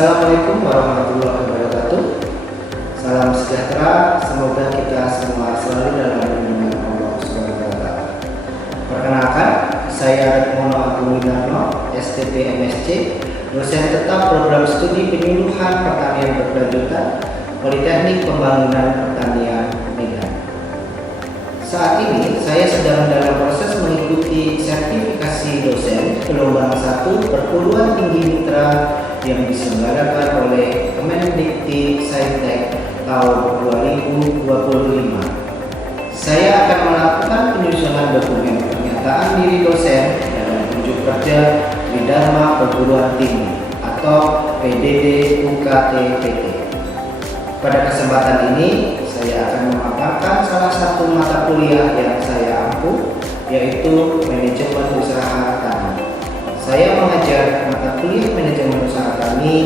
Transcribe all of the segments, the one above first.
Assalamualaikum warahmatullahi wabarakatuh. Salam sejahtera, semoga kita semua selalu dalam lindungan Allah SWT. Perkenalkan, saya Mono Agung Winarno, STP MSc, dosen tetap program studi penyuluhan pertanian berkelanjutan Politeknik Pembangunan Pertanian Medan. Saat ini saya sedang dalam proses mengikuti sertifikasi dosen gelombang 1 perguruan tinggi mitra yang diselenggarakan oleh Kemendikti-Saintek tahun 2025. Saya akan melakukan penyusunan dokumen pernyataan diri dosen dalam unjuk kerja di Dharma Perguruan Tinggi atau PDD UKT-PT. Pada kesempatan ini, saya akan memaparkan salah satu mata kuliah yang saya ampuh, yaitu Manajemen Usaha Tani. Saya mengajar mata kuliah Manajemen Usaha Tani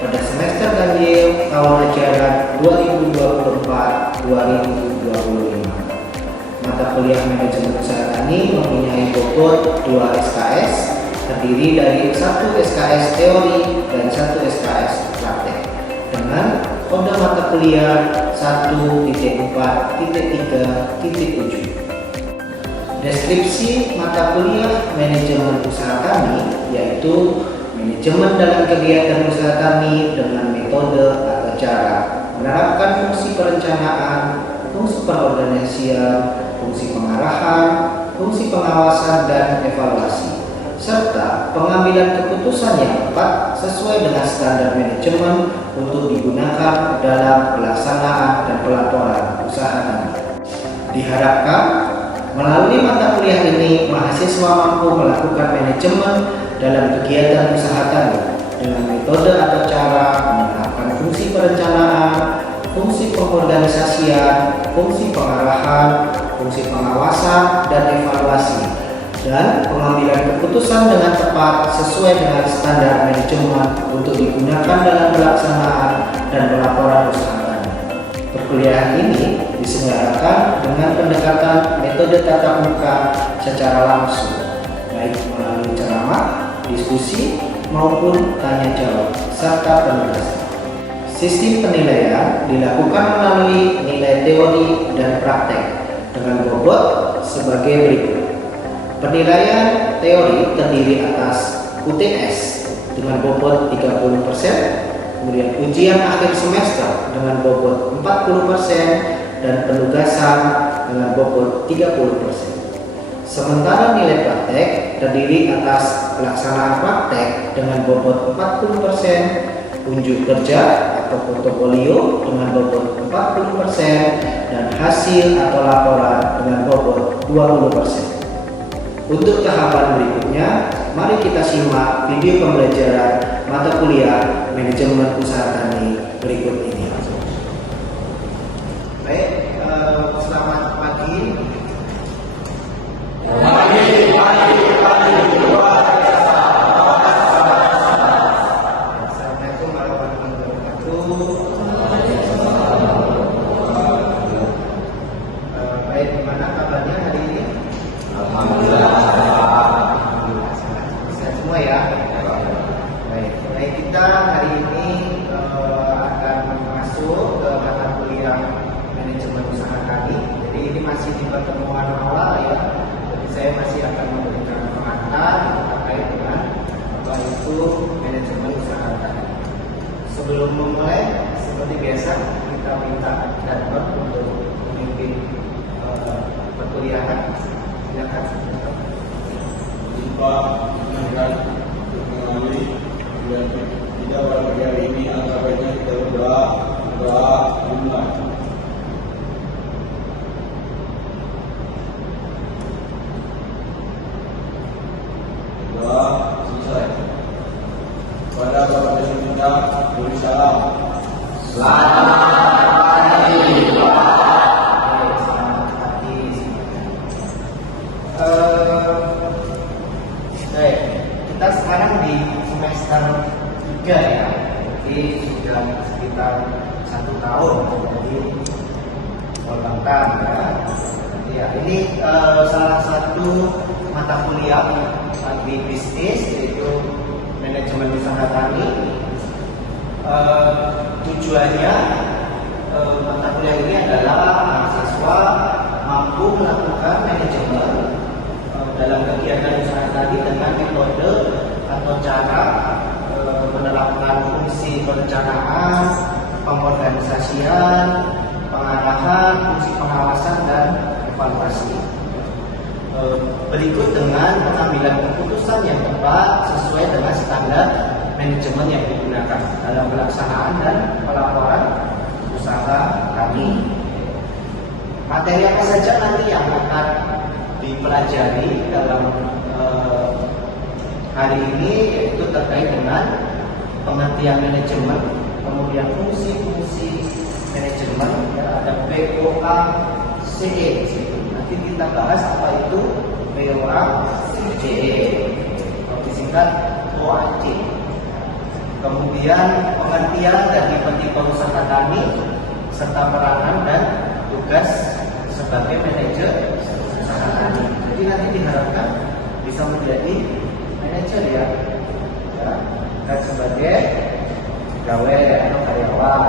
pada semester ganjil tahun ajaran 2024-2025. Mata kuliah Manajemen Usaha Tani mempunyai bobot 2 SKS, terdiri dari 1 SKS teori dan 1 SKS praktek, dengan kode mata kuliah 1.4.3.7. Deskripsi mata kuliah Manajemen Usaha Tani yaitu manajemen dalam kegiatan usaha tani dengan metode atau cara menerapkan fungsi perencanaan, fungsi pengorganisasian, fungsi pengarahan, fungsi pengawasan dan evaluasi, serta pengambilan keputusan yang tepat sesuai dengan standar manajemen untuk digunakan dalam pelaksanaan dan pelaporan usaha tani. Diharapkan melalui mata kuliah ini, mahasiswa mampu melakukan manajemen dalam kegiatan usaha tani dengan metode atau cara menerapkan fungsi perencanaan, fungsi pengorganisasian, fungsi pengarahan, fungsi pengawasan, dan evaluasi, dan pengambilan keputusan dengan tepat sesuai dengan standar manajemen untuk digunakan dalam pelaksanaan dan pelaporan usaha tani. Perkuliahan ini diselenggarakan dengan pendekatan metode tatap muka secara langsung, baik melalui ceramah, diskusi, maupun tanya jawab, serta penugasan. Sistem penilaian dilakukan melalui nilai teori dan praktek dengan bobot sebagai berikut. Penilaian teori terdiri atas UTS dengan bobot 30%, kemudian ujian akhir semester dengan bobot 40% dan penugasan dengan bobot 30%. Sementara nilai praktek terdiri atas pelaksanaan praktek dengan bobot 40%, unjuk kerja atau portofolio dengan bobot 40%, dan hasil atau laporan dengan bobot 20%. Untuk tahapan berikutnya, mari kita simak video pembelajaran mata kuliah Manajemen Usaha Tani berikut ini. Baik, selamat pagi. Assalamualaikum warahmatullahi wabarakatuh. Baik, gimana kabarnya hari ini? Alhamdulillah. Sehat semua ya. Baik, kita hari ini akan masuk ke mata kuliah Manajemen Usaha Tani. Jadi ini masih di pertemuan awal ya. Jadi saya masih akan memberikan pengantar terkait dengan apa itu Manajemen Usaha Tani. Sebelum memulai, seperti biasa kita minta Danton untuk memimpin perkuliahan. Silakan. Jumpa dengan mengalami dan tidak pada pagi hari ini antara baiknya kita berdoa dimulai. Doa selesai. Pada Bapak Presiden kita beri salam. Selamat pagi, Pak. Baik, kita sekarang di semester 3 ya. Jadi sudah sekitar 1 tahun jadi perbankan ya. Ini salah satu mata kuliah di bisnis, yaitu Manajemen Usaha Tani. Tujuannya mata kuliah ini adalah mahasiswa mampu melakukan manajemen dalam kegiatan usaha tadi dengan metode atau cara menerapkan fungsi perencanaan, pengorganisasian, pengarahan, fungsi pengawasan dan evaluasi. Berikut dengan pengambilan keputusan yang tepat sesuai dengan standar manajemen yang digunakan dalam pelaksanaan dan pelaporan usaha kami. Materi apa saja nanti yang akan dipelajari dalam hari ini, yaitu terkait dengan pengertian manajemen, kemudian fungsi-fungsi manajemen, ya, ada POA CE. Nanti kita bahas apa itu POA CE, disingkat OAC. Kemudian pengertian dari tipe usaha tani serta peranan dan tugas sebagai manajer usaha tani. Jadi nanti diharapkan bisa menjadi manajer ya, dan sebagai pegawai atau karyawan.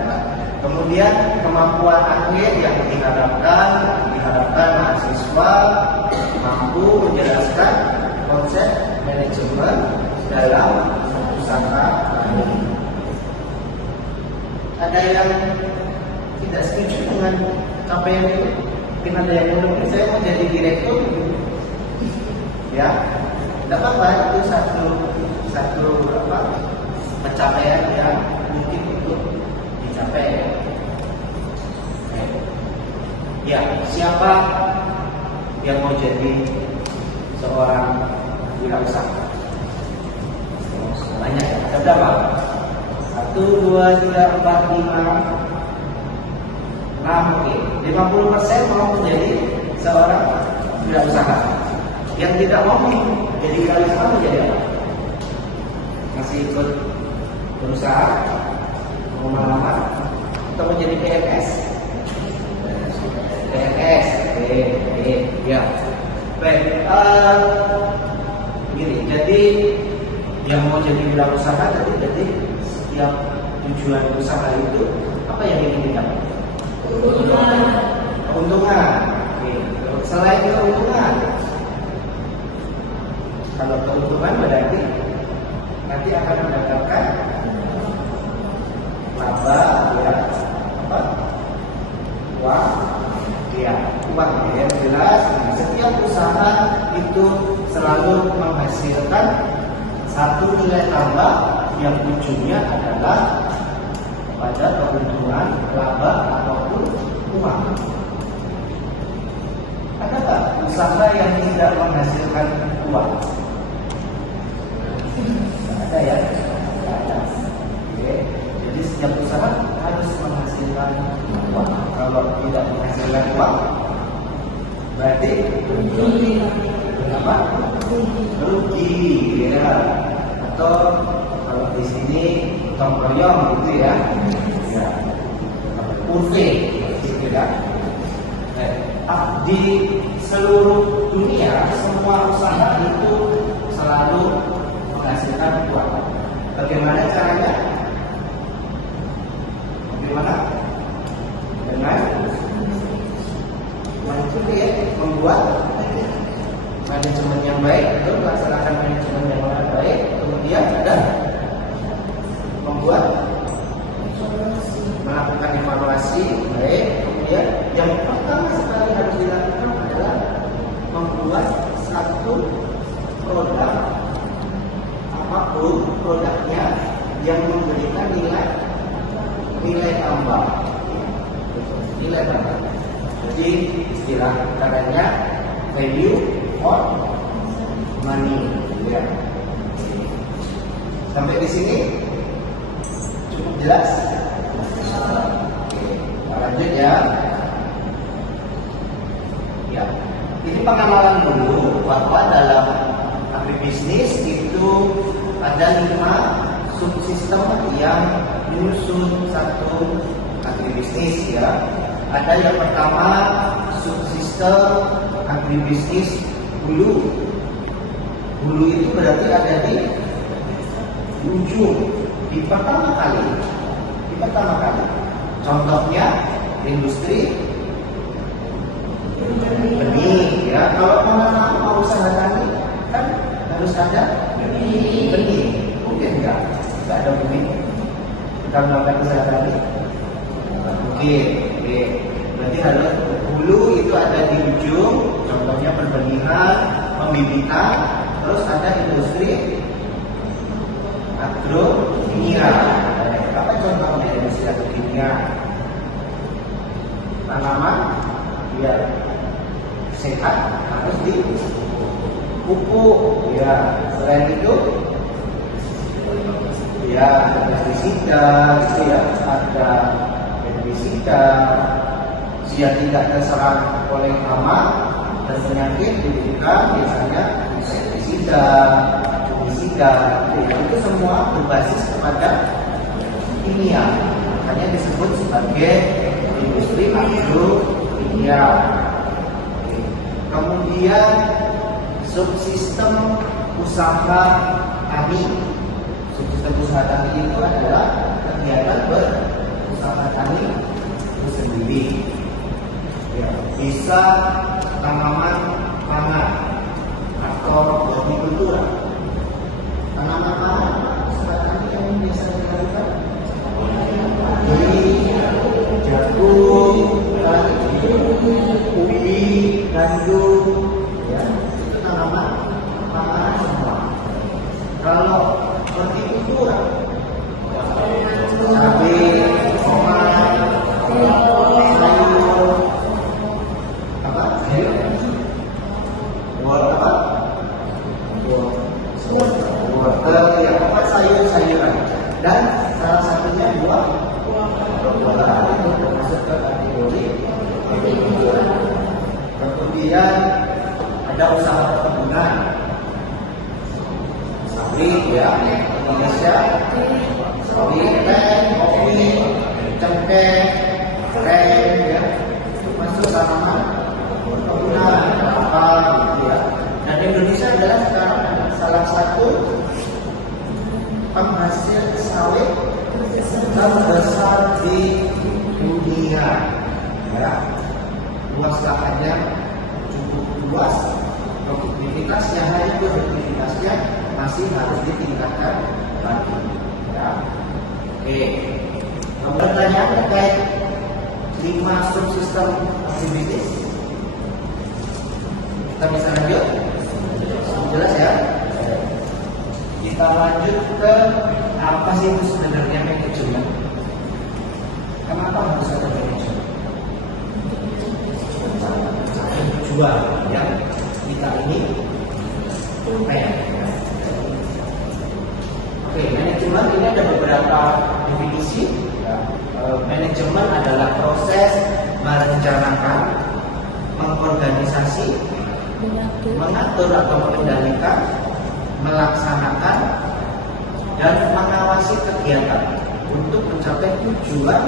Ya. Kemudian kemampuan akhir yang diharapkan mahasiswa mampu menjelaskan konsep manajemen dalam usaha tani. Ada yang tidak setuju dengan capaian itu? Mungkin ada yang menurut saya mau jadi direktur, ya, tidak apa-apa, itu satu pencapaian yang mungkin untuk dicapai. Ya, siapa yang mau jadi seorang wirausaha? Banyak, ada berapa? 1, 2, 3, 4, 5, 6, oke. 50% mau menjadi seorang wirausaha. Yang tidak mau jadi wirausaha menjadi apa? Masih ikut berusaha, mau melamar, atau menjadi PNS? PNS, ya. Baik, begini. Jadi yang mau jadi wirausaha jadi setiap tujuan usaha itu apa yang ingin didapat? Keuntungan. Selain keuntungan, kalau keuntungan berarti nanti akan mendapatkan laba, ya, apa? Uang, ya, jelas. Setiap usaha itu selalu menghasilkan satu nilai tambah yang ujungnya adalah pada keuntungan, laba ataupun uang. Adakah usaha yang tidak menghasilkan uang? Tidak ada ya? Tidak ada. Oke. Jadi setiap usaha harus menghasilkan uang. Kalau tidak menghasilkan uang, berarti apa? Rugi, ya. Atau kalau di sini gotong royong gitu ya, UV, gitu ya. Di seluruh dunia semua usaha itu selalu menghasilkan uang. Bagaimana caranya? Bagaimana? Dengan membuat manajemen yang baik, atau melaksanakan manajemen yang baik, kemudian ada melakukan evaluasi baik, kemudian yang pertama sekali harus dilakukan adalah membuat satu produk, apapun produknya, yang memberikan nilai tambah. Jadi istilah katanya value for money, ya. Sampai di sini cukup jelas. Oke, lanjut ya. Ya, ini pengenalan dulu bahwa dalam agribisnis itu ada 5 subsistem yang menyusun satu agribisnis, ya. Ada yang pertama subsistem agribisnis hulu. Hulu itu berarti ada di ujung, di di pertama kali, contohnya industri benih, ya. Kalau mau usaha tani kan harus ada benih, mungkin nggak ada benih kita melakukan usaha tani, mungkin. Oke. Berarti harus hulu itu ada di ujung, contohnya perbenihan, pembibitan, terus ada industri agrokimia. Apa contohnya industri agrokimia? Tanaman biar sehat harus dipupuk, ya. Selain itu, ya ada pestisida, gitu ya, ada herbisida, dia tidak terserang oleh hama dan penyakit diberikan biasanya insektisida, fungisida, itu semua berbasis kepada kimia, makanya disebut sebagai industri agrokimia. Kemudian subsistem usaha tani. Subsistem usaha tani itu adalah kegiatan berusaha tani itu sendiri. Ya, bisa tanaman pangan atau hortikultura. Tanaman pangan usaha tani yang biasa dilakukan jagung, ubi, gandum, ya, itu tanaman pangan semua. Kalau hortikultura, cabai, tomat, sayur, apa? Wortel, ya, apa sayur-sayuran. Dan salah satunya buah-buahan itu termasuk ke kategori hortikultura. Kemudian ada usaha perkebunan, sawit, ya, Indonesia, sawit, teh, kopi, cengkeh, keren, ya, itu masuk tanaman perkebunan, apa, gitu ya. Dan Indonesia adalah sekarang salah satu penghasil sawit terbesar di dunia, ya. Luas lahannya cukup luas, produktivitasnya, hari produktivitasnya masih harus ditingkatkan lagi, ya. Oke, pertanyaan terkait 5 subsistem activities, kita bisa lanjut, jelas ya. Kita lanjut ke apa sih itu sebenarnya manajemen? Kenapa harus ada manajemen? Tujuan yang kita ini pengen. Oke, manajemen ini ada beberapa definisi. Manajemen adalah proses merencanakan, mengorganisasi, mengatur atau mengendalikan, melaksanakan, dan mengawasi kegiatan untuk mencapai tujuan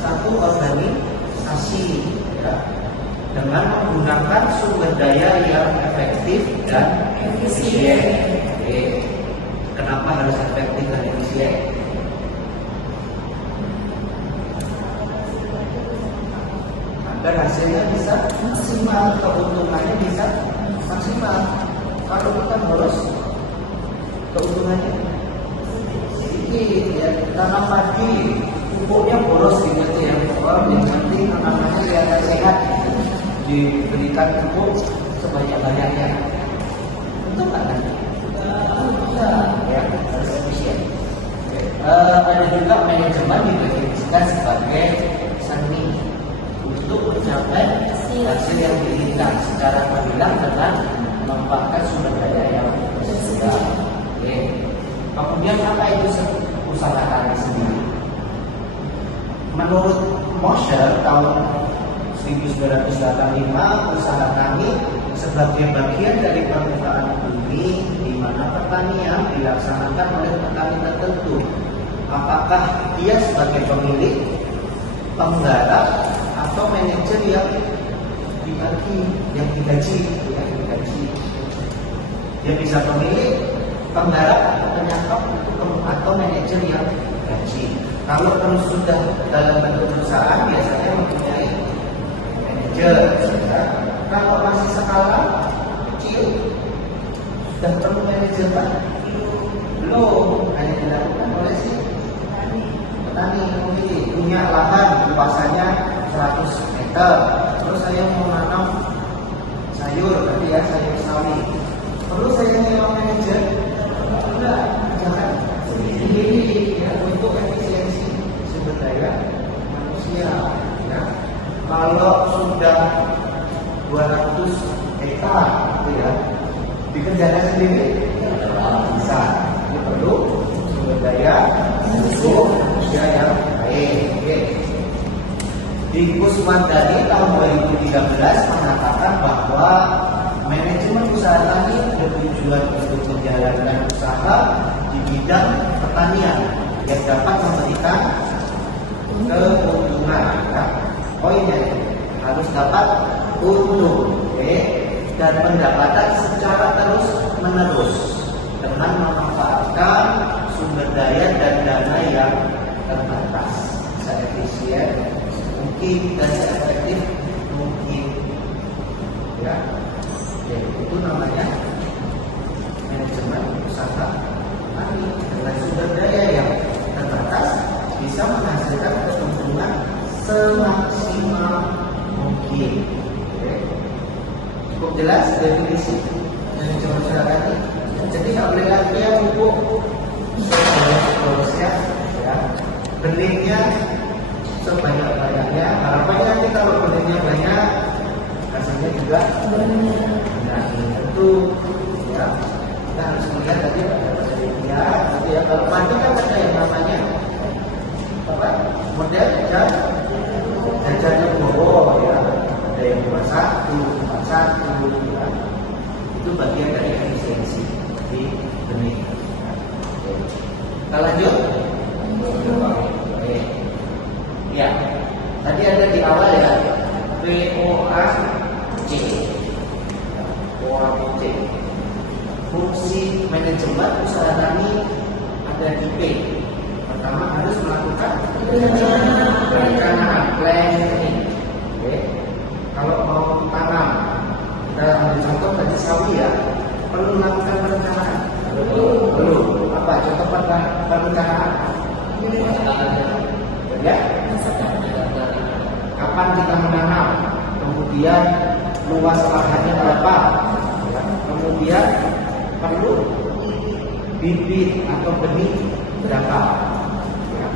satu organisasi, ya, dengan menggunakan sumber daya yang efektif dan efisien. Oke. Kenapa harus efektif dan efisien? Agar hasilnya bisa maksimal, keuntungannya bisa maksimal. Kalau kita boros, keuntungannya sedikit, ya. Tanam padi, pupuknya boros gitu ya. Yang penting tanamannya kelihatan sehat, diberikan pupuk sebanyak-banyaknya. Untuk apa? Ya, harus efisien. Ada juga manajemen didefinisikan sebagai seni untuk mencapai hasil yang diinginkan secara gamblang dengan memanfaatkan sumber daya yang tersedia. Oke. Kemudian apa itu usaha tani sendiri? Menurut Mosher tahun 1985, usaha tani sebagai bagian dari permukaan bumi di mana pertanian dilaksanakan oleh petani tertentu. Apakah dia sebagai pemilik, penggarap, atau manajer yang digaji. Dia bisa pemilik, penggarap, penyangkap, atau manajer yang gaji. Kalau terus sudah dalam bentuk perusahaan biasanya mempunyai manajer. Ya. Kalau masih skala kecil sudah perlu manajer Pak? Belum, hanya dilakukan oleh si petani mungkin punya lahan luasannya 100 meter. Terus saya mau nanam sayur, berarti ya sayur sawi. Perlu saya nyewa manajer? Enggak, jangan sendiri ya, untuk efisiensi sumber daya manusia. Ya. Kalau sudah 200 hektar, gitu ya, dikerjakan sendiri bisa. Ini perlu sumber daya untuk manusia yang baik. Oke. Di Kuswandani tahun 2013 mengatakan bahwa manajemen usaha tani bertujuan untuk menjalankan usaha di bidang pertanian yang dapat memberikan keuntungan. Ya. Poinnya harus dapat untung, dan pendapatan secara terus menerus dengan memanfaatkan sumber daya dan dana yang terbatas, bisa efisien mungkin dan seefektif mungkin. Ya, itu namanya manajemen usaha tani dengan sumber daya yang terbatas bisa menghasilkan keuntungan semaksimal mungkin. Cukup jelas definisi manajemen usaha tani. Jadi nggak boleh lagi ya pupuk seterusnya, ya. Benihnya sebanyak-banyaknya. Harapannya nanti kalau benihnya banyak, hasilnya juga banyak. Itu ya kita harus melihat tadi ya, tapi ya kalau padi kan ada yang namanya apa? Model dan jajannya bobo ya. Ada yang 21, 41 ya. Itu bagian dari efisiensi di benih. Kita lanjut. Oke. Ya, tadi ada di awal ya POAC. POAC. Fungsi manajemen usaha tani ada di P. Pertama harus melakukan perencanaan, planning. Oke. Kalau mau tanam, kita ambil contoh tadi sawi ya, perlu melakukan perencanaan. Perlu. Apa contoh perencanaan? Ya. Kapan kita menanam? Kemudian luas lahannya berapa? Ya. Kemudian perlu bibit atau benih berapa? Ya.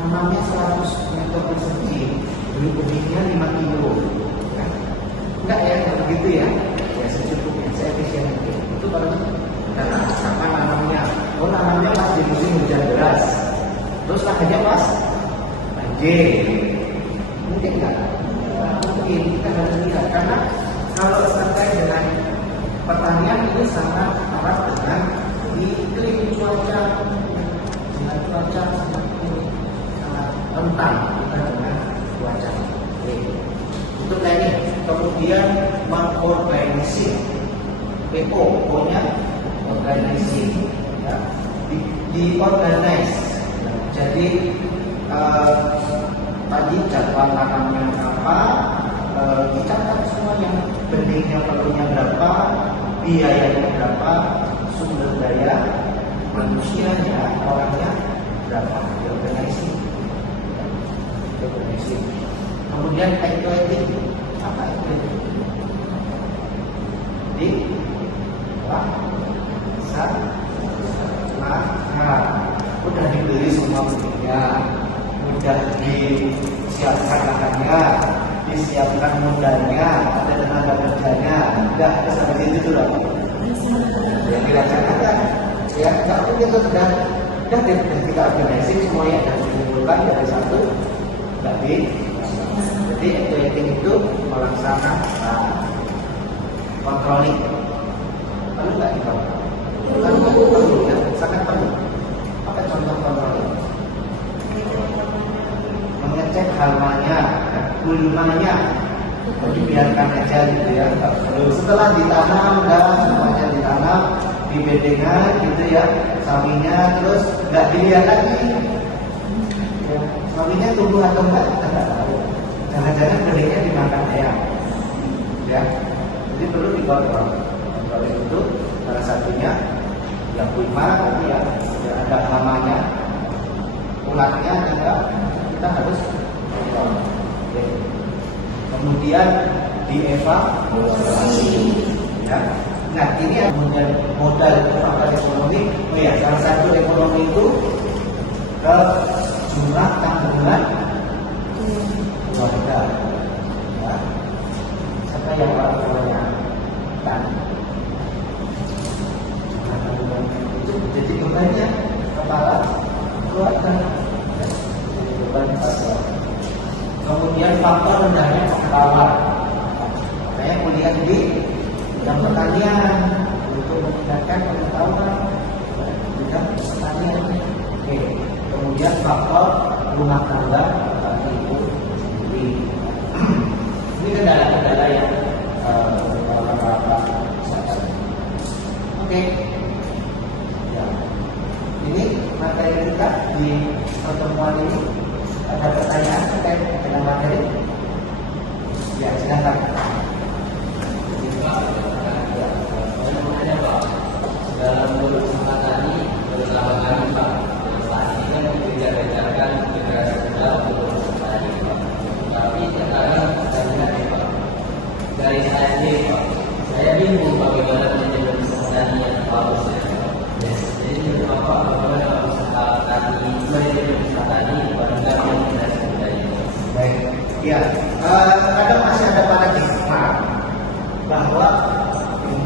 Nanamnya 100 meter persegi, beli benihnya 5 kilo. Ya. Enggak ya, enggak begitu ya? Ya secukupnya, seefisien mungkin. Itu baru kapan nanamnya? Oh, nanamnya pas di musim hujan deras. Terus lahannya pas banjir. Mungkin enggak? Mungkin kita harus lihat karena kalau terkait dengan pertanian ini sangat erat dengan iklim cuaca, dengan cuaca sangat rentan dengan cuaca. Untuk planning, kemudian mengorganisir, PO-nya organisasi, ya, diorganize. Jadi tadi jadwal tanamnya apa, dicatat semua yang benihnya perlunya berapa, biayanya berapa, sumber daya manusianya, orangnya berapa, diorganisasi. Kemudian equity, apa itu? Di lahan, udah dibeli semua benihnya, udah disiapkan lahannya, disiapkan modalnya, ada tenaga kerjanya, udah sampai situ sudah. Yang dilaksanakan, ya kalau kita sudah kita organisasi semuanya dan dikumpulkan dari satu, jadi equity itu melaksanakan controlling. Perlu nggak dikontrol? Perlu ya, sangat perlu. Apa contoh controlling? Mengecek halamannya, gulmanya, dibiarkan aja gitu ya. Setelah ditanam dan semuanya ditanam di bedengan gitu ya, sawinya, terus nggak dilihat lagi babinya tumbuh atau enggak kita nggak tahu. Jangan-jangan belenya dimakan ayam, ya. Jadi perlu dikontrol. Kontrol itu salah satunya yang prima tadi ya, ada hamanya, ulatnya ada enggak, kita harus kontrol. Oke. Kemudian dievaluasi, ya. Nah ini kemudian modal faktor ekonomi. Oh ya, salah satu ekonomi itu ke jumlah tanggungan keluarga. Ya. Siapa yang orang tuanya? Kan? Jumlah tanggungan itu jadi bebannya kepala keluarga. Ya. Jadi beban keluarga. Kemudian faktor rendahnya pengetahuan. Makanya kuliah di bidang pertanian untuk meningkatkan pengetahuan bidang pertanian. Oke. Kemudian faktor rumah tangga bagi ibu sendiri. Ini kendala-kendala yang bapak-bapak sadar. Oke. Ya. Ini materi kita di pertemuan ini. Ada pertanyaan terkait dengan materi? Ya, silakan. Dalam berusaha tadi bersama kami Pak, pastikan tidak bicarakan kekerasan seksual untuk berusaha tadi Pak. Tapi sekarang saya lihat Pak, dari saya sendiri Pak, saya bingung bagaimana manajemen usaha tani yang bagus ya Pak. Jadi menurut Bapak bagaimana usaha tani, manajemen usaha tani dibandingkan yang tidak seperti ini? Baik, ya, kadang masih ada paradigma bahwa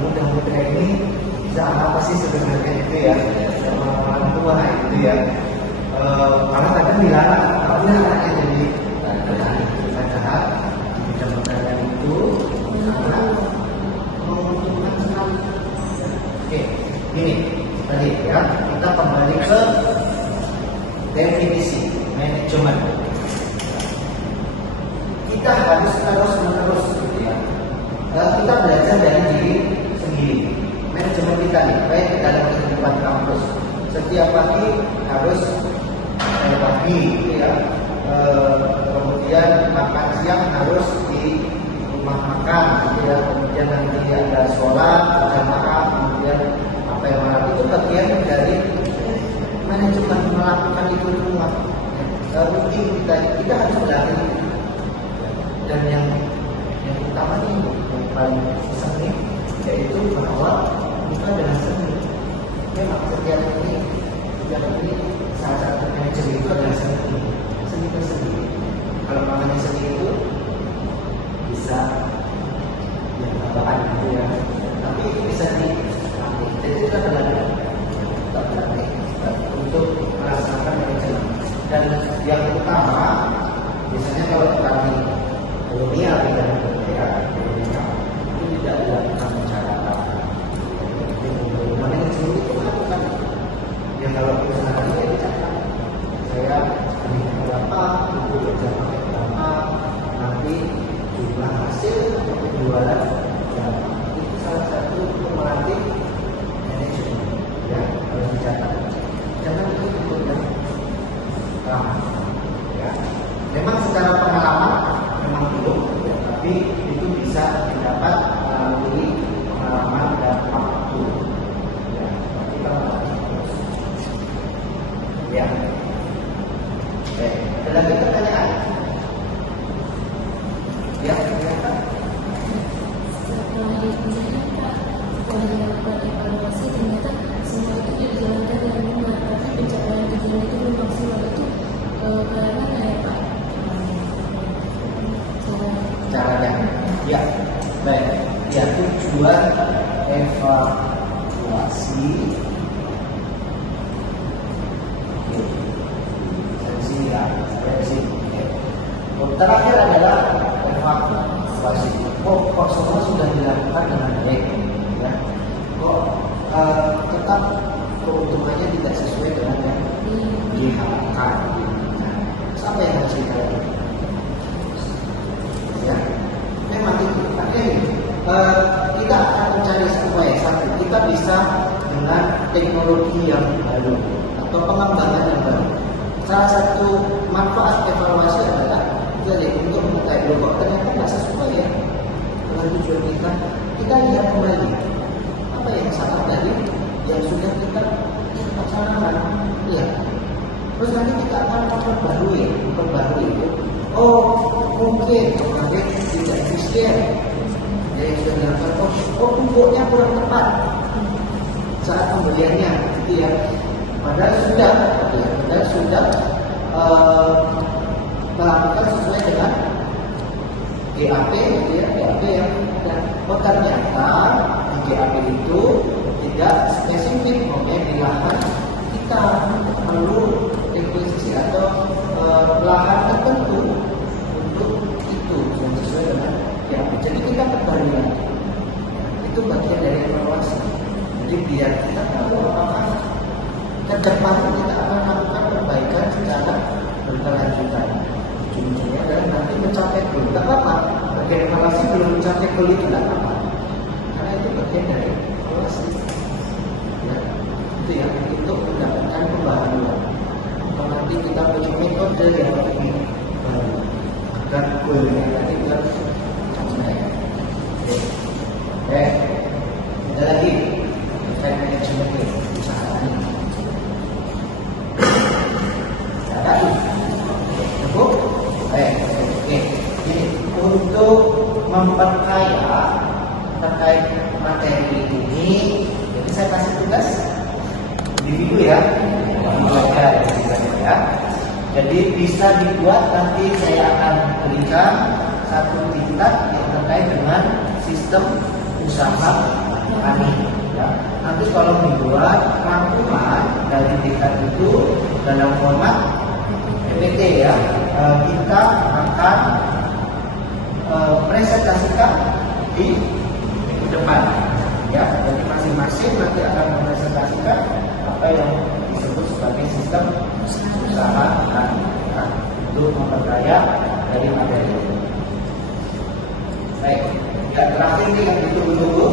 muda-muda ini bisa apa sih sebenarnya itu ya, sama orang tua itu ya, malah kadang dilarang, nggak boleh anaknya jadi petani. Padahal di bidang pertanian itu karena menguntungkan sekali. Oke, ini tadi ya, kita kembali ke definisi manajemen. Kita harus terus-menerus gitu ya. Kita belajar dari diri sendiri. Manajemen kita nih, baik dalam kehidupan kampus. Setiap pagi harus pagi, gitu ya. Kemudian makan siang harus di rumah makan, gitu ya. Kemudian nanti ada sholat, jamaah, kemudian apa yang mana itu bagian dari manajemen melakukan itu semua. Rutin kita harus belajar. Dan yang utamanya yang paling seni yaitu bahwa bukan dengan seni. Memang setiap ini salah satu manajemen itu adalah seni. Seni tersendiri. Kalau namanya seni itu bisa yang tambahan gitu ya. Tapi bisa dilatih. Jadi kita belajar untuk merasakan manajemen. Dan yang utama biasanya kalau kami kolonial tidak berbeda, itu tidak dilakukan mencatat. Manajemen itu melakukan yang kalau usaha ini dicatat. Saya ini berapa, itu kerja pakai berapa, nanti jumlah hasil untuk penjualan berapa. Itu salah satu untuk melatih manajemen. Ya, harus dicatat. Jangan itu untuk yang ramah. Ya, memang secara pengalaman memang belum, ya, tapi itu bisa didapat melalui pengalaman dan waktu. Ya, kita terus. Ya. Oke, ada lagi pertanyaan? Ya, silakan. Setelah diusahakan Pak, setelah dilakukan evaluasi ternyata semua itu dijalankan dengan benar, tapi pencapaian tujuan itu belum maksimal itu karena kayak Pak. Caranya, ya, baik. Ya, tujuan evaluasi. Terakhir adalah evaluasi. Kok semua sudah dilakukan dengan baik, ya? Kok tetap keuntungannya tidak sesuai dengan yang diharapkan? Apa yang harus kita lakukan? Ya, memang itu. Akhirnya kita akan mencari satu. Kita bisa dengan teknologi yang baru atau pengembangan yang baru. salah satu manfaat evaluasi adalah jadi untuk mengetahui kok ternyata nggak sesuai ya dengan tujuan kita. Kita lihat kembali apa yang salah tadi yang sudah kita laksanakan, ya. Terus nanti kita akan memperbarui itu. Oh, mungkin kemarin tidak efisien. Jadi sudah dilakukan. Oh, pupuknya kurang tepat saat pembeliannya, gitu ya. Padahal sudah melakukan sesuai dengan GAP, gitu ya, GAP yang ada. Oh, ternyata di GAP itu tidak spesifik di lahan kita perlu requisisi atau lahan tertentu untuk itu yang sesuai dengan GAP. Jadi kita perbarui itu bagian dari evaluasi. Jadi biar kita tahu apakah ke depan kita akan melakukan perbaikan secara berkelanjutan. Ujung-ujungnya adalah nanti mencapai goal. Tidak apa-apa, bagian evaluasi belum mencapai goal itu tidak apa-apa, karena itu bagian dari evaluasi. Ya, itu ya, untuk mendapatkan pembaharuan. Kalau nanti kita punya metode yang lebih baru agar goalnya nanti tercapai. Ada lagi terkait manajemen usaha ini. Cukup? Ini untuk memperkaya terkait materi ini, jadi saya kasih tugas individu ya, ya. Jadi bisa dibuat, nanti saya akan berikan satu diktat yang terkait dengan sistem usaha tani. Ya. Nanti kalau dibuat rangkuman dari diktat itu dalam format PPT ya, kita akan presentasikan di depan ya. Jadi masing-masing nanti akan mempresentasikan apa yang disebut sebagai sistem usaha tani ya, untuk memperkaya dari materi ini. Baik, ya, terakhir nih yang ditunggu-tunggu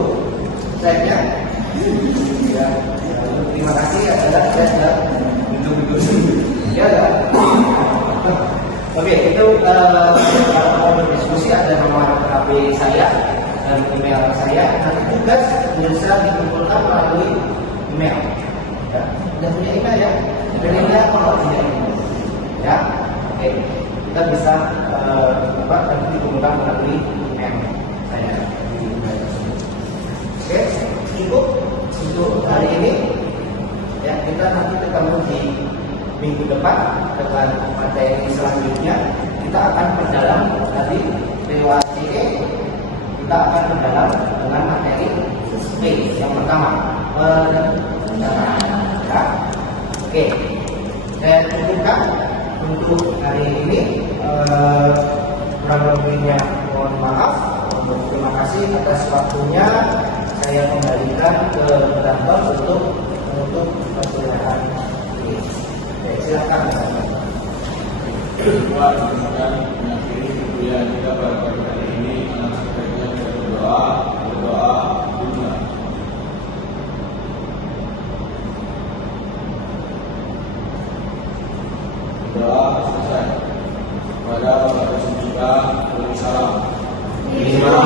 slide-nya. Ya, terima kasih adalah slide ya. Oke, itu kalau berdiskusi ada nomor HP saya dan email saya. Nanti tugas bisa dikumpulkan melalui email. Ya, sudah punya email ya? Dan email kalau punya email. Ya, oke. Kita bisa nanti dikumpulkan melalui email saya. Oke, cukup untuk hari ini. Ya, kita nanti ketemu di minggu depan dengan materi selanjutnya. Kita akan perdalam tadi PWACE, kita akan perdalam dengan materi B yang pertama. Ya. Oke, saya cukupkan untuk hari ini. Kurang lebihnya mohon maaf. Terima kasih atas waktunya. Saya kembalikan ke kantor untuk menutup perkuliahan ini. Silakan. Kemudian mengakhiri kuliah kita pada pagi hari ini, sebaiknya kita berdoa dulu. Doa selesai. Kepada Allah kita bersalam. Terima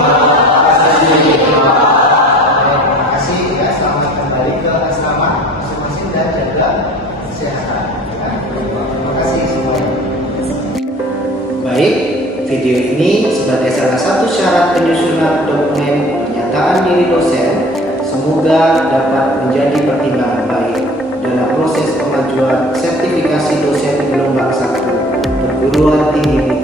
kasih ya, selamat kembali ke asrama masing-masing dan jaga kesehatan. Terima kasih semuanya. Baik, video ini sebagai salah satu syarat penyusunan dokumen pernyataan diri dosen, semoga dapat menjadi pertimbangan baik dalam proses pengajuan sertifikasi dosen gelombang 1 perguruan tinggi